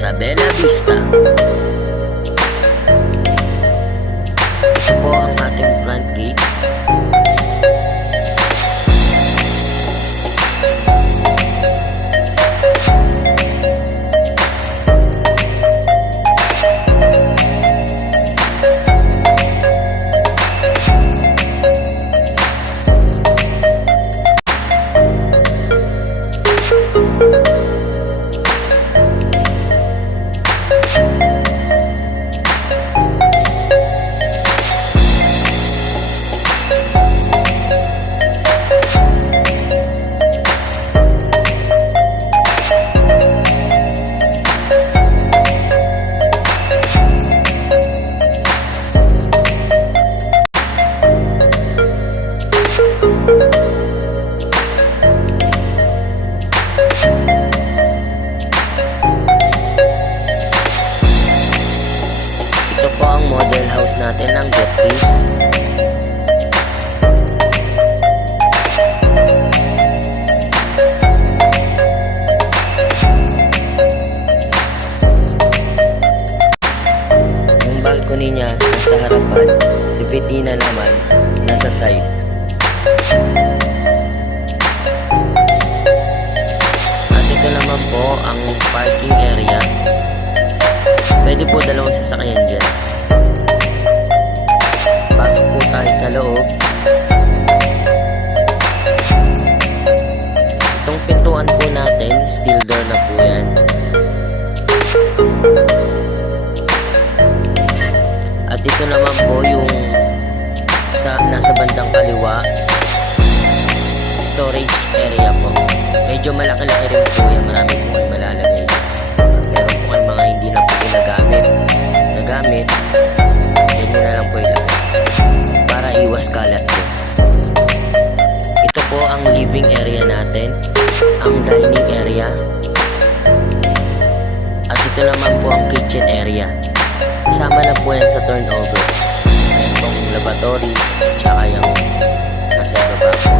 sa Bella Vista. Ito po ang ating front gate. Ito po ang model house natin ng Getpiece. Yung balcony niya nasa harapan, si Bettina naman nasa side. At ito naman po ang parking area. Pwede po dalawang sasakyan dyan. Pasok po tayo sa loob. Itong pintuan po natin, steel door na po yan. At ito naman po yung nasa bandang kaliwa, storage area po. Medyo malaki-laki rin po yan. Marami po kayo malalagay. Meron po kayo mga hindi na po ginagamit. Yan na lang po ilagay para iwas kalat po. Ito po ang living area natin, ang dining area, at ito naman po ang kitchen area. Kasama na po yan sa turnover. Yan pong lavatory, tsaka yung nasa baba po.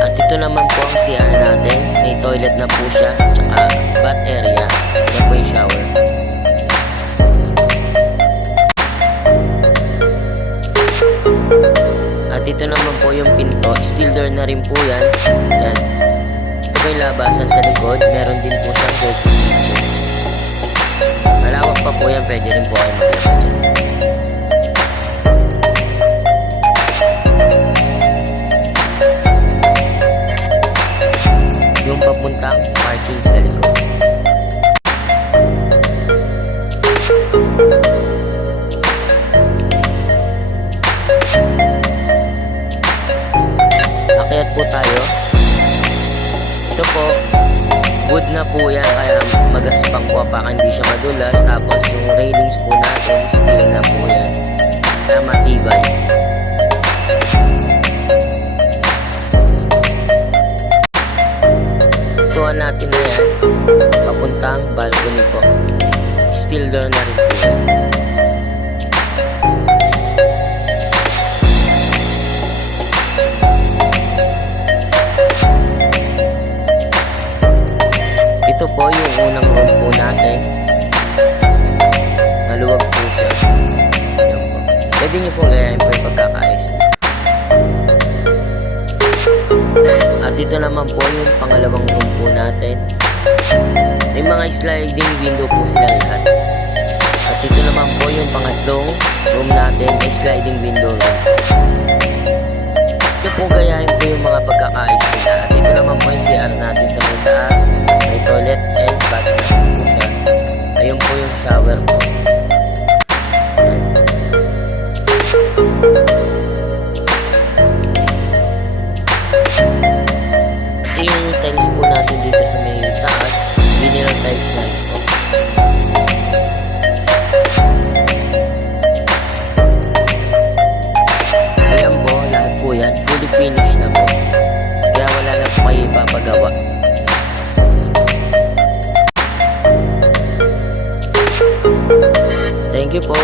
At ito naman po ang CR natin. May toilet na po siya, tsaka bath area. Yan po yung shower. At ito naman po yung pinto. Steel door na rin po yan. Yan. Ito po yung labasan sa likod. Meron din po siyang dirty kitchen. Malawak pa po yan. Pwede rin po kayo maglaba dyan. Yung papuntang parking sa likod. Akyat po tayo. Ito po, wood na po yan, kaya magaspang po pa, hindi siya madulas. Tapos yung railings po natin, steel na po yan, kaya matibay. Tuwan natin na yan, papuntang balcony po. Steel door na rin po yan. Ito po yung unang room po natin. Maluwag po siya. Yan po. Pwede nyo pong gayahin po yung pagkakaayos. At dito naman po yung pangalawang room po natin. May mga sliding window po sila lahat. At dito naman po yung pangatlong room natin. May sliding window room. Ito po gayahin po yung mga pagkakaayos nila. At dito naman po yung CR natin sa may taas. May toilet and bathroom po siya. Ayun po yung shower po. At yung tiles po natin dito sa may taas, vinyl tiles na rin po. Ayan po, lahat po yan fully finished na po. Kaya wala na po kayo ipapagawa. Thank you po.